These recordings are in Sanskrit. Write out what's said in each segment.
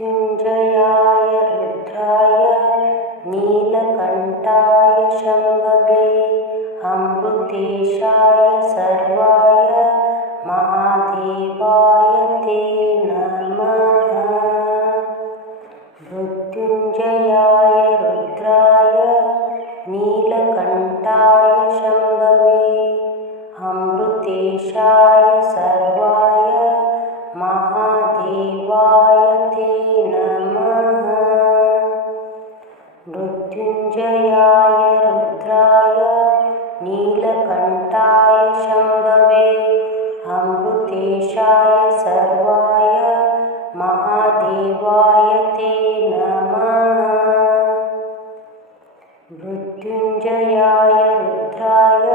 मृत्युञ्जयाय रुद्राय नीलकण्ठाय शम्भवे अमृतेशाय सर्वाय महादेवाय ते नमः। मृत्युञ्जयाय रुद्राय नीलकण्ठाय शम्भवे अमृतेशाय सर्वाय महादेवाय ते नमः। मृत्युञ्जयाय रुद्राय नीलकण्ठाय शम्भवे अमृतेशाय सर्वाय महादेवाय ते नमः। मृत्युञ्जयाय रुद्राय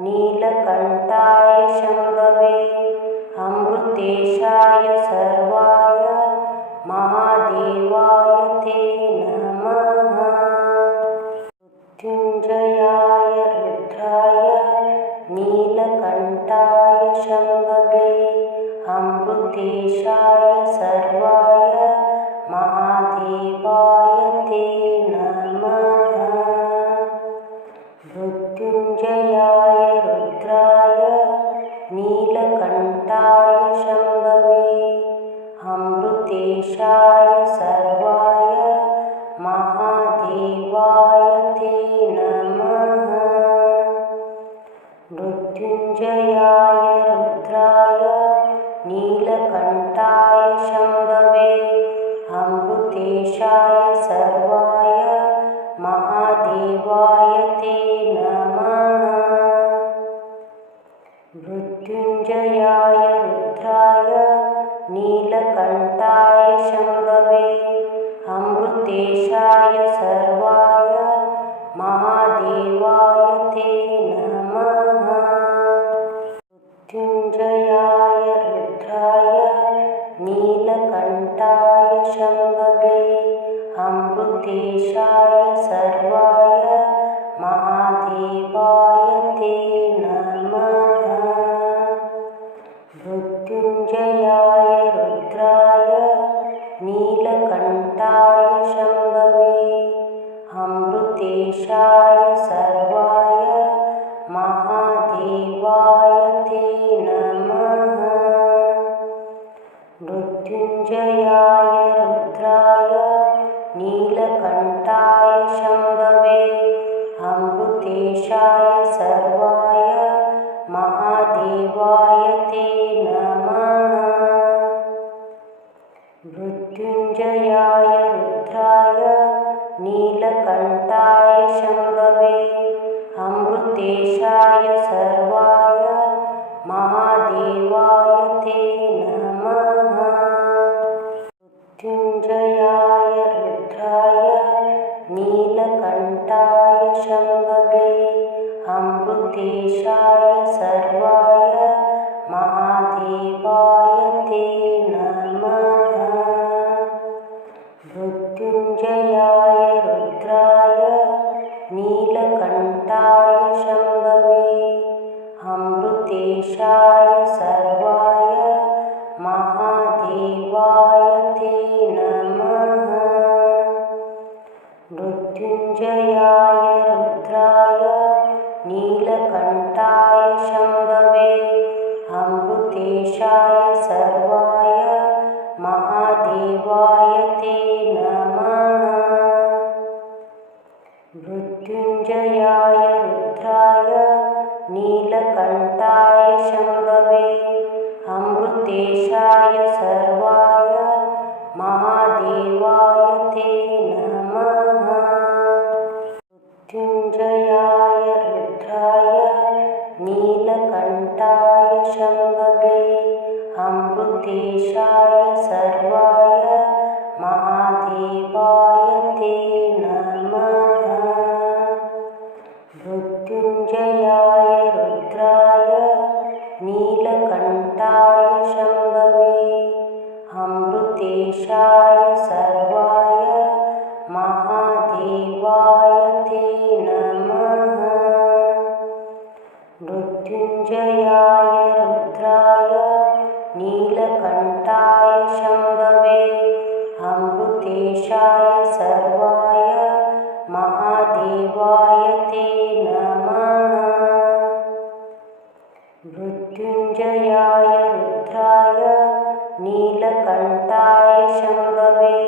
नीलकण्ठाय शम्भवे अमृतेशाय सर्वाय महादेवाय ते नमः। मृत्युञ्जयाय रुद्राय नीलकण्ठाय शम्भवे अमृतेशाय सर्वाय महादेवाय ते नमः। मृत्युञ्जयाय रुद्राय नीलकण्ठाय शम्भवे अमृतेशाय सर्वाय महादेवाय ते नमः। मृत्युञ्जयाय रुद्राय नीलकण्ठाय शम्भवे अमृतेशाय सर्वाय महादेवाय ते नमः। मृत्युञ्जयाय रुद्राय नीलकण्ठाय शम्भवे अमृतेशाय सर्वाय महादेवाय ते नमः। मृत्युञ्जयाय रुद्राय नीलकण्ठाय शम्भवे अमृतेशाय सर्वाय महादेवाय ते नमः। मृत्युञ्जयाय रुद्राय नीलकण्ठाय शम्भवे अमृतेशाय सर्वाय महादेवाय ते नमः। मृत्युञ्जयाय रुद्राय नीलकण्ठाय शम्भवे अमृतेशाय सर्वाय महादेवाय ते नमः। मृत्युञ्जयाय रुद्राय नीलकण्ठाय शम्भवे अमृतेशाय सर्वाय महादेवाय ते नमः। मृत्युञ्जयाय रुद्राय नीलकण्ठाय शम्भवे अमृतेशाय सर्वाय महादेवाय ते नमः। मृत्युञ्जयाय रुद्राय नीलकण्ठाय शम्भवे अमृतेशाय सर्वाय महादेवाय ते नमः। मृत्युञ्जयाय रुद्राय नीलकण्ठाय शम्भवे अमृतेशाय सर्वाय महादेवाय ते नमः। मृत्युञ्जयाय रुद्राय नीलकण्ठाय शम्भवे अमृतेशाय सर्वाय महादेवाय ते नमः। मृत्युञ्जयाय रुद्राय नीलकण्ठाय शम्भवे अमृतेशाय सर्वाय महादेवाय ते नमः। मृत्युञ्जयाय रुद्राय नीलकण्ठाय शम्भवे अमृतेशाय सर्वाय महादेवाय ते नमः। मृत्युञ्जयाय रुद्राय नीलकण्ठाय शम्भवे अमृतेशाय सर्वाय महादेवाय ते नमः। मृत्युञ्जयाय रुद्राय नीलकण्ठाय शम्भवे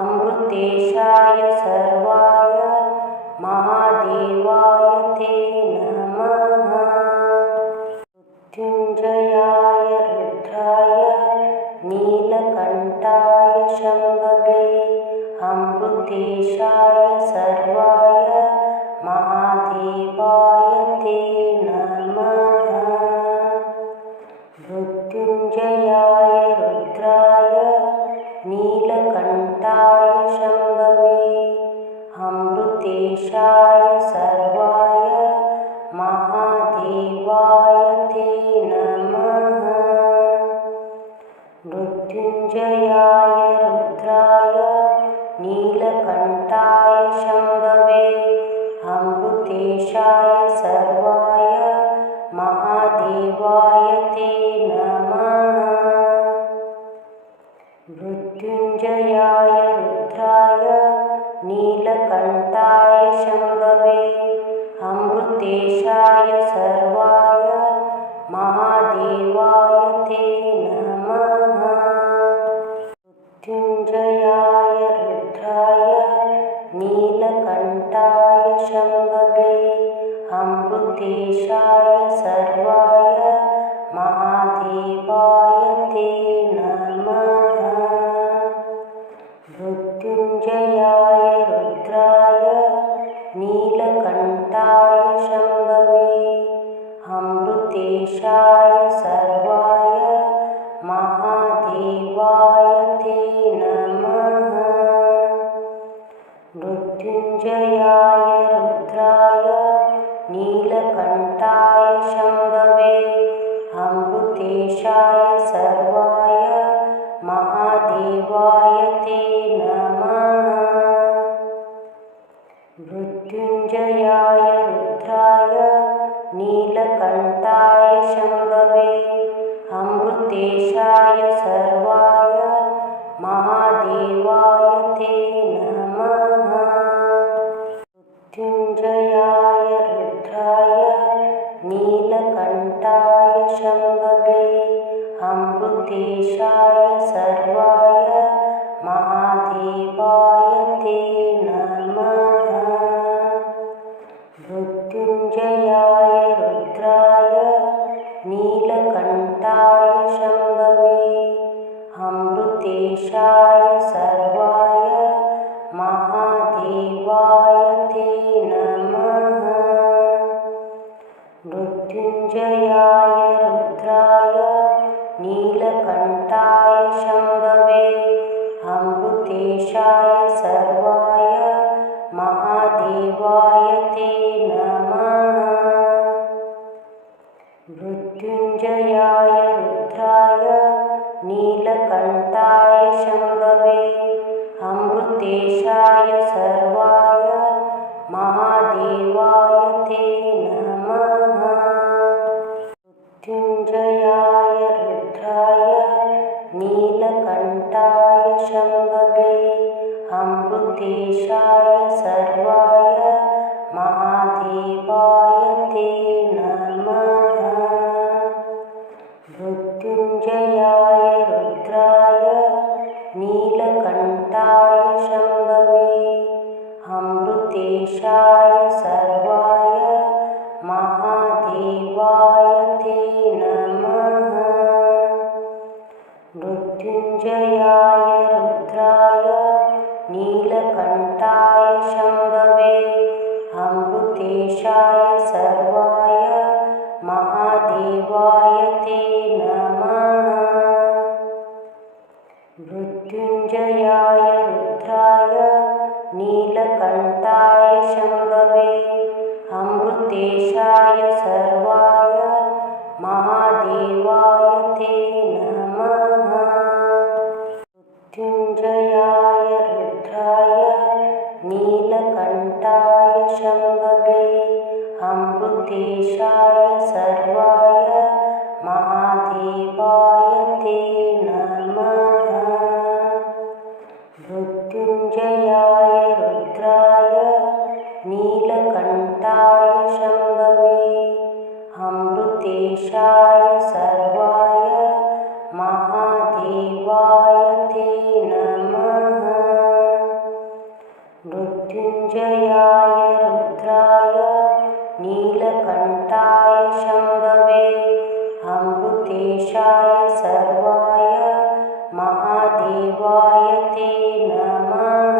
अमृतेशाय सर्वाय महादेवाय ते नमः। मृत्युञ्जयाय रुद्राय नीलकण्ठाय शम्भवे अमृतेशाय सर्वाय महादेवाय ते नमः। मृत्युञ्जयाय रुद्राय नीलकण्ठाय शम्भवे अमृतेशाय सर्वाय महादेवाय ते नमः। मृत्युञ्जयाय रुद्राय नीलकण्ठाय शम्भवे अमृतेशाय सर्वाय महादेवाय ते नमः। मृत्युञ्जयाय रुद्राय नीलकण्ठाय शम्भवे अमृतेशाय सर्वाय महादेवाय ते नमः। मृत्युञ्जयाय रुद्राय नीलकण्ठाय शम्भवे अमृतेशाय सर्वाय महादेवाय ते नमः। मृत्युञ्जयाय रुद्राय नीलकण्ठाय शम्भवे अमृतेशाय सर्वाय महादेवाय ते नमः। मृत्युञ्जयाय रुद्राय नीलकण्ठाय शम्भवे अमृतेशाय सर्वाय महादेवाय ते नमः। मृत्युञ्जयाय रुद्राय नीलकण्ठाय शम्भवे अमृतेशाय सर्वाय महादेवाय ते नमः। मृत्युञ्जयाय रुद्राय नीलकण्ठाय शम्भवे अमृतेशाय सर्वाय महादेवाय ते नमः। मृत्युञ्जयाय रुद्राय नीलकण्ठाय शम्भवे अमृतेशाय सर्वाय महादेवाय ते नमः। मृत्युञ्जयाय रुद्राय नीलकण्ठाय शम्भवे अमृतेशाय सर्वाय महादेवाय ते नमः। मृत्युञ्जयाय रुद्राय नीलकण्ठाय शम्भवे अमृतेशाय सर्वाय महादेवाय ते नमः। मृत्युञ्जयाय रुद्राय नीलकण्ठाय शम्भवे अमृतेशाय सर्वाय महादेवाय ते नमः। मृत्युञ्जयाय रुद्राय नीलकण्ठाय शम्भवे अमृतेशाय सर्वाय महादेवाय ते नमः। मृत्युञ्जयाय रुद्राय नीलकण्ठाय शम्भवे अमृतेशाय सर्वाय महादेवाय ते नमः। मृत्युञ्जयाय रुद्राय नीलकण्ठाय शम्भवे अमृतेशाय सर्वाय महादेवाय ते नमः। मृत्युञ्जयाय रुद्राय नीलकण्ठाय शम्भवे अमृतेशाय सर्वाय महादेवाय ते नमः। मृत्युञ्जयाय ते नमः। मृत्युञ्जयाय रुद्राय नीलकण्ठाय शम्भवे अमृतेशाय सर्वाय महादेवाय ते नमः।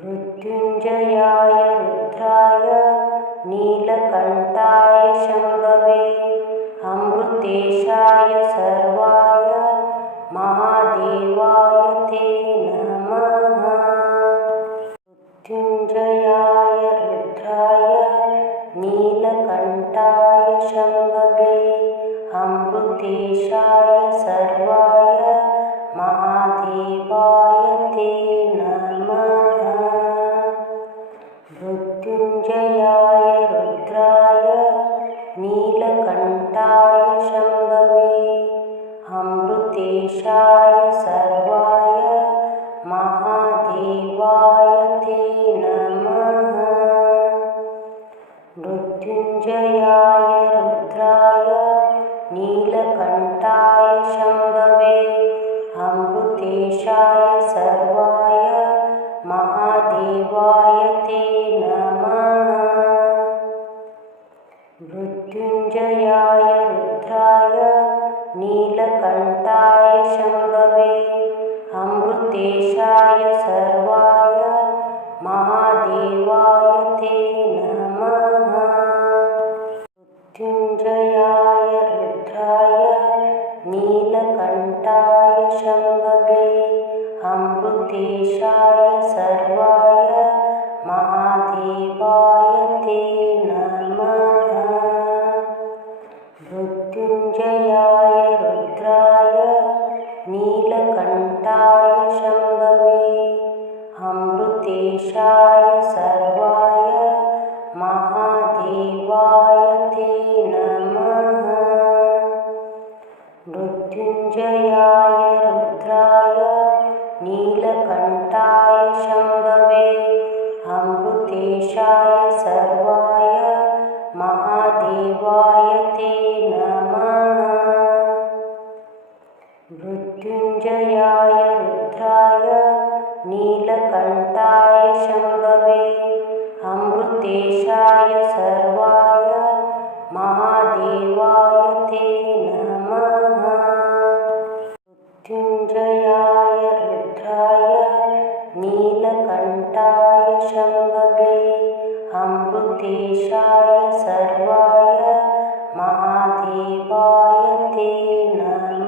मृत्युञ्जयाय रुद्राय नीलकण्ठाय शम्भवे अमृतेशाय सर्वाय महादेवाय ते नमः। मृत्युञ्जयाय रुद्राय नीलकण्ठाय शम्भवे अमृतेशाय सर्वाय महादेवाय ते नमः। मृत्युञ्जयाय रुद्राय नीलकण्ठाय शम्भवे अमृतेशाय सर्वाय महादेवाय ते नमः। मृत्युञ्जयाय रुद्राय नीलकण्ठाय शम्भवे अमृतेशाय सर्वाय महादेवाय ते नमः। मृत्युञ्जयाय रुद्राय नीलकण्ठाय शम्भवे अमृतेशाय सर्वाय महादेवाय ते नमः। मृत्युञ्जयाय रुद्राय नीलकण्ठाय शम्भवे अमृतेशाय सर्वाय महादेवाय ते नमः। मृत्युञ्जयाय रुद्राय नीलकण्ठाय शम्भवे अमृतेशाय सर्वाय महादेवाय ते नमः। मृत्युञ्जयाय रुद्राय नीलकण्ठाय शम्भवे अमृतेशाय सर्वाय महादेवाय ते नमः। मृत्युञ्जयाय रुद्राय नीलकण्ठाय शम्भवे अमृतेशाय सर्वाय महादेवाय ते नमः। मृत्युञ्जयाय रुद्राय नीलकण्ठाय शम्भवे अमृतेशाय सर्वाय महादेवाय ते नमः।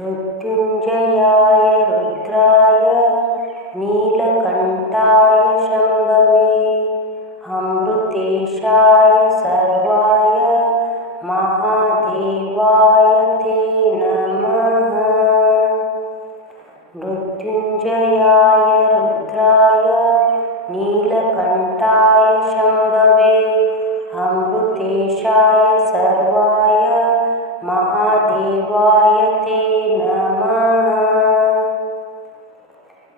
मृत्युञ्जयाय रुद्राय नीलकण्ठाय शम्भवे अमृतेशाय सर्वाय महादेवाय ते नमः। मृत्युञ्जयाय रुद्राय नीलकण्ठाय शम्भवे अमृतेशाय सर्वाय महादेवाय ते नमः।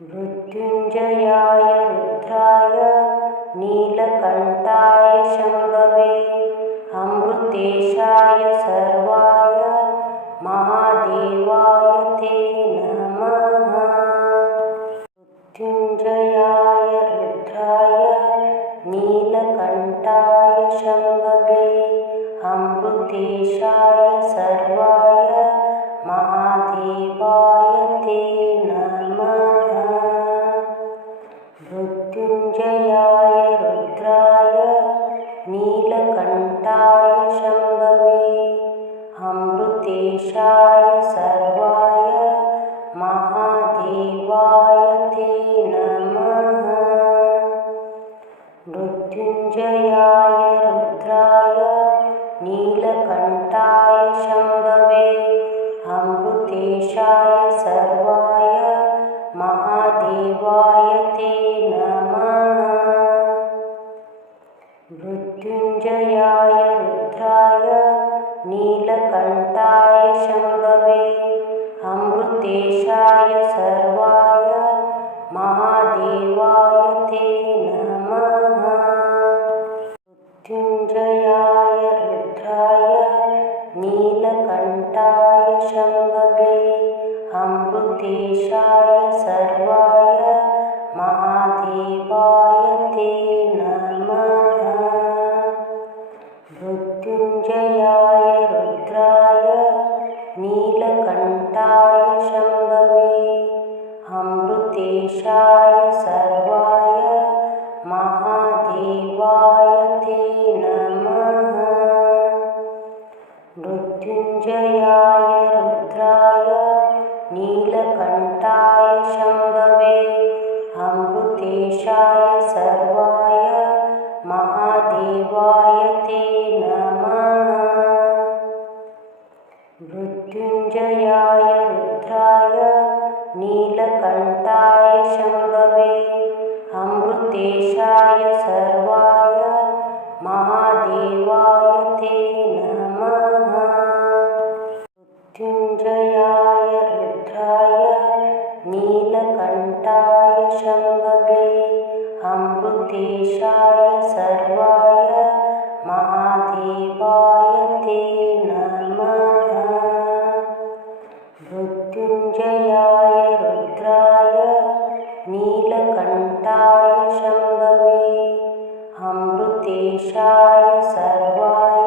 मृत्युञ्जयाय रुद्राय नीलकण्ठाय शम्भवे अमृतेशाय सर्वाय महादेवाय ते नमः। मृत्युञ्जयाय रुद्राय नीलकण्ठाय शम्भवे अमृतेशाय सर्वाय महादेवाय ते नमः। मृत्युञ्जयाय रुद्राय नीलकण्ठाय शम्भवे अमृतेशाय सर्वाय महादेवाय ते नमः। मृत्युञ्जयाय रुद्राय नीलकण्ठाय शम्भवे अमृतेशाय सर्वाय महादेवाय ते नमः। मृत्युञ्जयाय रुद्राय नीलकण्ठाय शम्भवे अमृतेशाय सर्वाय महादेवाय ते नमः। मृत्युञ्जयाय रुद्राय नीलकण्ठाय शम्भवे अमृतेशाय सर्वाय महादेवाय ते नमः। मृत्युञ्जयाय रुद्राय नीलकण्ठाय शम्भवे अमृतेशाय सर्वाय महादेवाय ते नमः। मृत्युञ्जयाय रुद्राय नीलकण्ठाय शम्भवे अमृतेशाय सर्वाय महादेवाय ते नमः। मृत्युञ्जयाय रुद्राय नीलकण्ठाय शम्भवे अमृतेशाय सर्वाय महादेवाय ते नमः। मृत्युञ्जयाय रुद्राय नीलकण्ठाय शम्भवे अमृतेशाय सर्वाय महादेवाय ते नमः। मृत्युञ्जयाय रुद्राय नीलकण्ठाय शम्भवे अमृतेशाय सर्वाय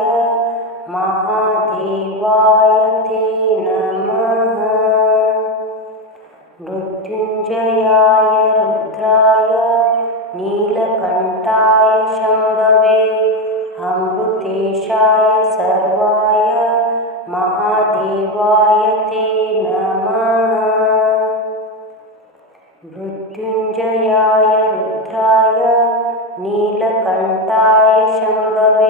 महादेवाय ते नमः। मृत्युञ्जयाय रुद्राय नीलकण्ठाय शम्भवे अमृतेशाय सर्वाय महादेवाय ते नमः। मृत्युञ्जयाय रुद्राय नीलकण्ठाय शम्भवे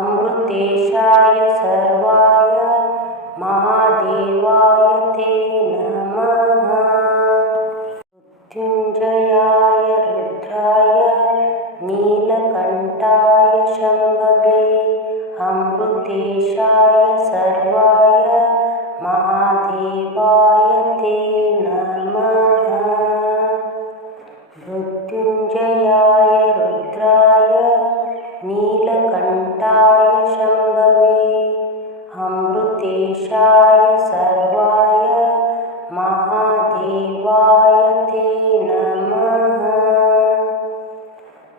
अमृतेशाय सर्वाय महादेवाय ते नमः। मृत्युञ्जयाय रुद्राय नीलकण्ठाय शम्भवे अमृतेशाय सर्वाय महादेवाय ते नमः। मृत्युञ्जयाय रुद्राय नीलकण्ठाय शम्भवे अमृतेशाय सर्वाय महादेवाय ते नमः।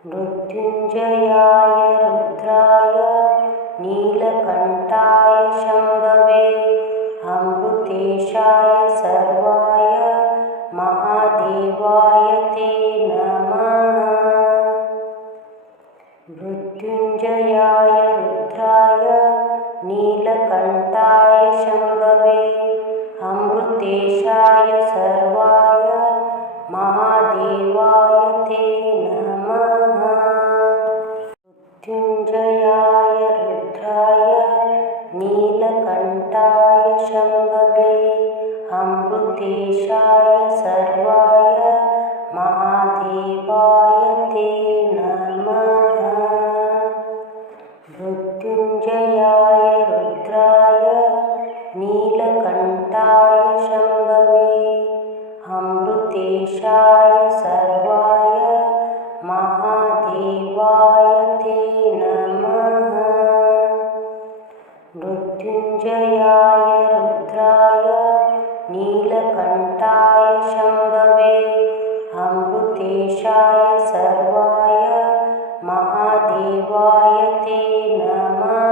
मृत्युञ्जयाय रुद्राय नीलकण्ठाय शम्भवे अमृतेशाय सर्वाय महादेवाय ते नमः। मृत्युञ्जयाय रुद्राय नीलकण्ठाय शम्भवे अमृतेशाय सर्वाय महादेवाय ते नमः। मृत्युञ्जयाय रुद्राय नीलकण्ठाय शम्भवे अमृतेशाय सर्वाय महादेवाय ते नमः। मृत्युञ्जयाय रुद्राय नीलकण्ठाय शम्भवे अमृतेशाय सर्वाय महादेवाय ते नमः। मृत्युञ्जयाय रुद्राय नीलकण्ठाय शम्भवे अमृतेशाय सर्वाय महादेवाय ते नमः।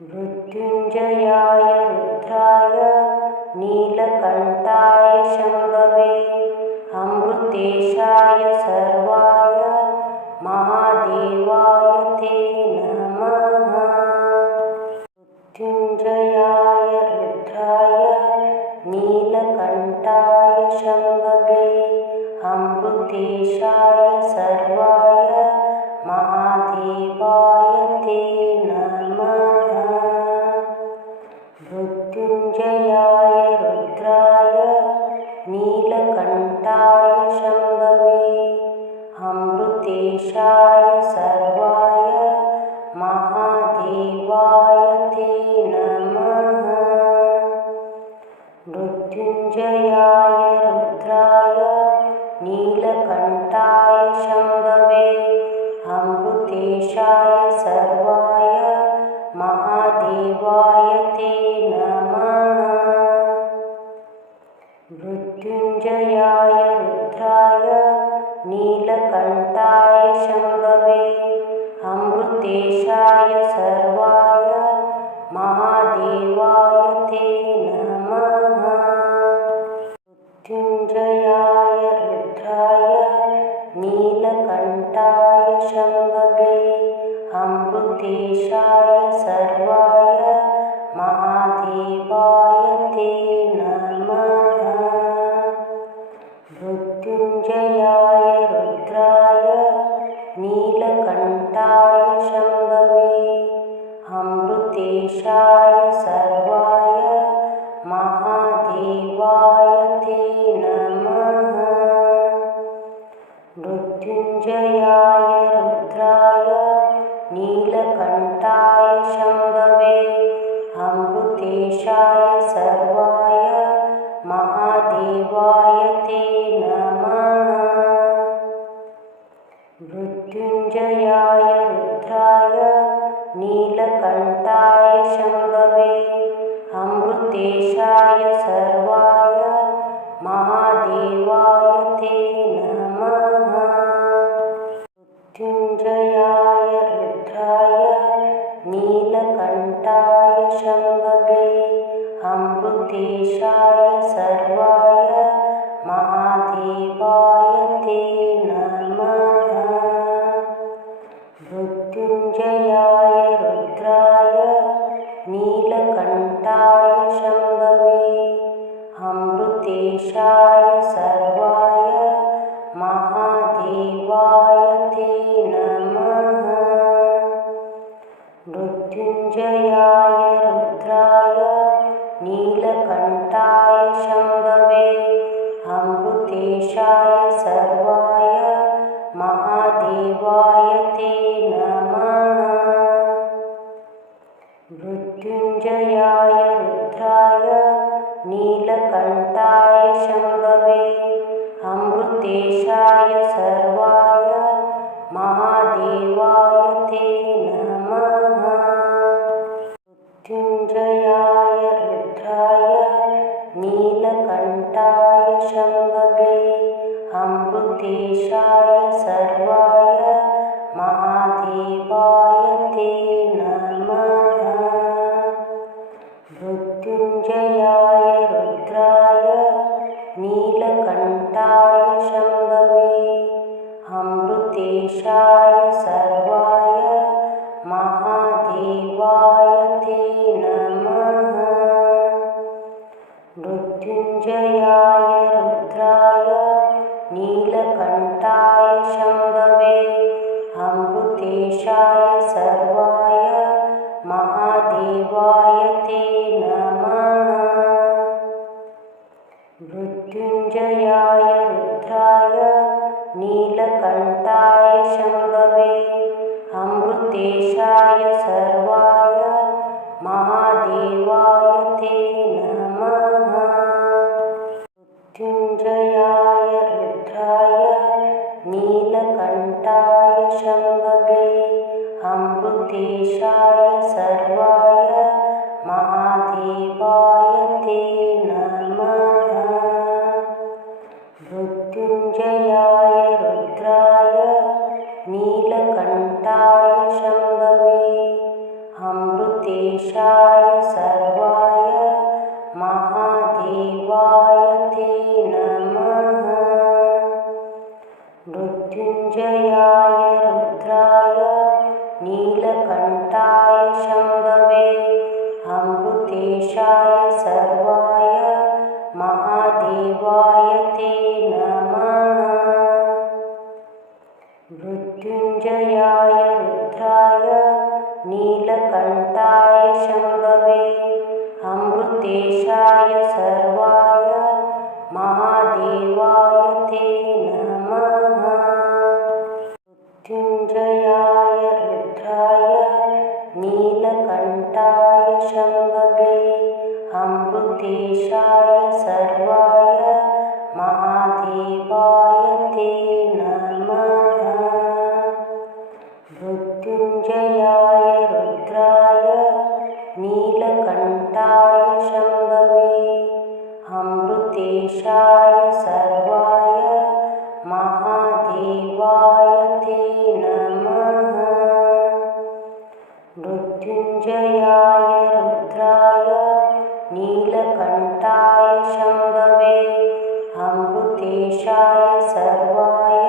मृत्युञ्जयाय रुद्राय नीलकण्ठाय शम्भवे अमृतेशाय सर्वाय महादेवाय ते नमः। मृत्युञ्जयाय रुद्राय नीलकण्ठाय शम्भवे अमृतेशाय सर्वाय महादेवाय ते नमः। मृत्युञ्जयाय रुद्राय नीलकण्ठाय शम्भवे अमृतेशाय सर्वाय महादेवाय ते नमः। मृत्युञ्जयाय रुद्राय नीलकण्ठाय शम्भवे अमृतेशाय सर्वाय महादेवाय ते नमः। मृत्युञ्जयाय रुद्राय नीलकण्ठाय शम्भवे अमृतेशाय सर्वाय महादेवाय ते नमः। मृत्युञ्जयाय रुद्राय नीलकण्ठाय शम्भवे अमृतेशाय सर्वाय महादेवाय ते नमः। मृत्युञ्जयाय रुद्राय नीलकण्ठाय शम्भवे अमृतेशाय सर्वाय महादेवाय ते नमः। मृत्युञ्जयाय रुद्राय नीलकण्ठाय शम्भवे अमृतेशाय सर्वाय महादेवाय ते नमः। मृत्युञ्जयाय रुद्राय नीलकण्ठाय शम्भवे अमृतेशाय सर्वाय महादेवाय ते नमः। मृत्युञ्जयाय रुद्राय नीलकण्ठाय शम्भवे अमृतेशाय सर्वाय महादेवाय ते नमः। मृत्युञ्जयाय रुद्राय नीलकण्ठाय शम्भवे अमृतेशाय सर्वाय महादेवाय ते नमः। मृत्युञ्जयाय रुद्राय नीलकण्ठाय शम्भवे अमृतेशाय सर्वाय महादेवाय ते नमः। मृत्युञ्जयाय रुद्राय नीलकण्ठाय शम्भवे अमृतेशाय सर्वाय महादेवाय ते नमः। मृत्युञ्जयाय रुद्राय नीलकण्ठाय शम्भवे अमृतेशाय सर्वाय महादेवाय ते नमः। मृत्युञ्जयाय रुद्राय नीलकण्ठाय शम्भवे अमृतेशाय सर्वाय महादेवाय ते नमः। मृत्युञ्जयाय रुद्राय नीलकण्ठाय शम्भवे अमृतेशाय सर्वाय महादेवाय ते नमः। मृत्युञ्जयाय रुद्राय नीलकण्ठाय शम्भवे अमृतेशाय सर्वाय महादेवाय ते नमः। मृत्युञ्जयाय रुद्राय नीलकण्ठाय शम्भवे अमृतेशाय सर्वाय महादेवाय ते नमः। मृत्युञ्जयाय रुद्राय नीलकण्ठाय शम्भवे अमृतेशाय सर्वाय महादेवाय ते नमः। मृत्युञ्जयाय रुद्राय नीलकण्ठाय शम्भवे अमृतेशाय सर्वाय महादेवाय ते नमः। मृत्युञ्जयाय रुद्राय नीलकण्ठाय शम्भवे अमृतेशाय सर्वाय महादेवाय ते नमः। मृत्युञ्जयाय रुद्राय नीलकण्ठाय शम्भवे अमृतेशाय सर्वाय महादेवाय ते नमः। मृत्युञ्जयाय रुद्राय नीलकण्ठाय शम्भवे अमृतेशाय सर्वाय महादेवाय ते नमः। मृत्युञ्जयाय रुद्राय नीलकण्ठाय शम्भवे अमृतेशाय सर्वाय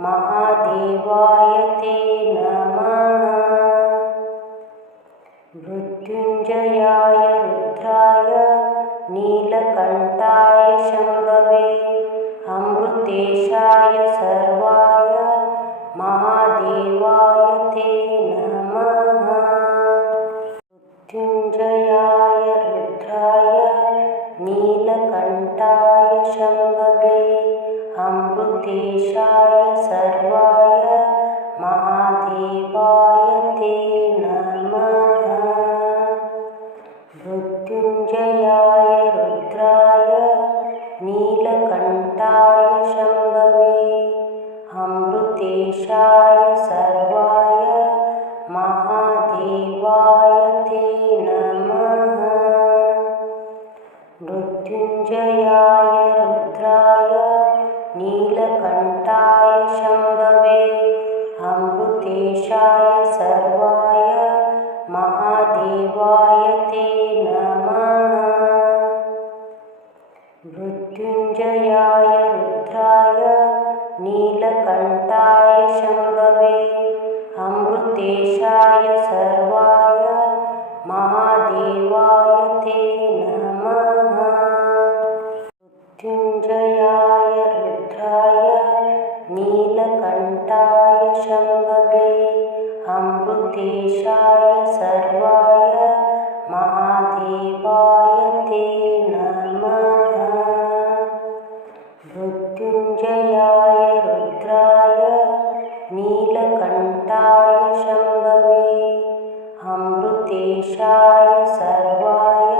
महादेवाय ते नमः। मृत्युञ्जयाय रुद्राय नीलकण्ठाय शम्भवे अमृतेशाय सर्वाय महादेवाय ते नमः। मृत्युञ्जयाय रुद्राय नीलकण्ठाय शम्भवे अमृतेशाय सर्वाय महादेवाय ते नमः। मृत्युञ्जयाय रुद्राय नीलकण्ठाय शम्भवे अमृतेशाय सर्वाय महादेवाय ते नमः। मृत्युञ्जयाय रुद्राय नीलकण्ठाय शम्भवे अमृतेशाय सर्वाय महादेवाय ते नमः। मृत्युञ्जयाय रुद्राय नीलकण्ठाय शम्भवे अमृतेशाय सर्वाय महादेवाय ते नमः। मृत्युञ्जयाय रुद्राय नीलकण्ठाय शम्भवे अमृतेशाय सर्वाय महादेवाय ते नमः। मृत्युञ्जयाय रुद्राय नीलकण्ठाय शम्भवे अमृतेशाय सर्वाय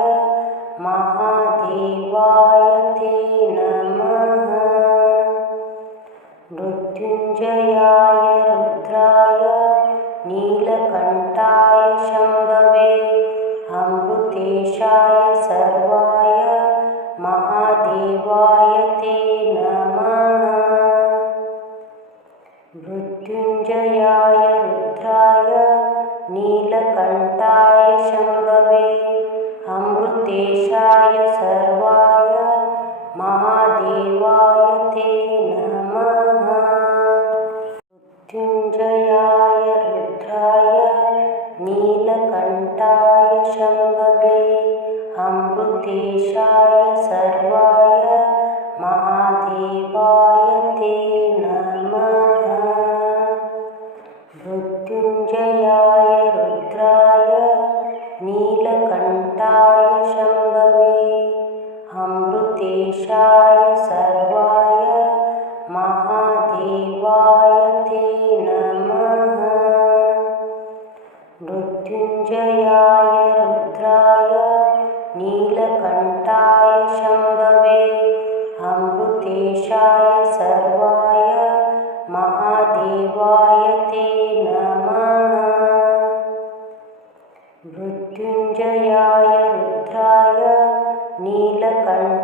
महादेवाय ते नमः। मृत्युञ्जयाय रुद्राय नीलकण्ठाय शम्भवे अमृतेशाय सर्वाय महादेवाय ते नमः। मृत्युञ्जयाय रुद्राय नीलकण्ठाय शम्भवे अमृतेशाय सर्वाय महादेवाय ते नमः। मृत्युञ्जयाय रुद्राय नीलकण्ठाय शम्भवे अमृतेशाय सर्वाय महादेवाय ते नमः। मृत्युञ्जयाय रुद्राय नीलकण्ठाय शम्भवे अमृतेशाय सर्वाय महादेवाय ते नमः। मृत्युञ्जयाय रुद्राय नीलकण्ठाय शम्भवे अमृतेशाय सर्वाय महादेवाय ते नमः। मृत्युञ्जयाय रुद्राय नीलकण्ठाय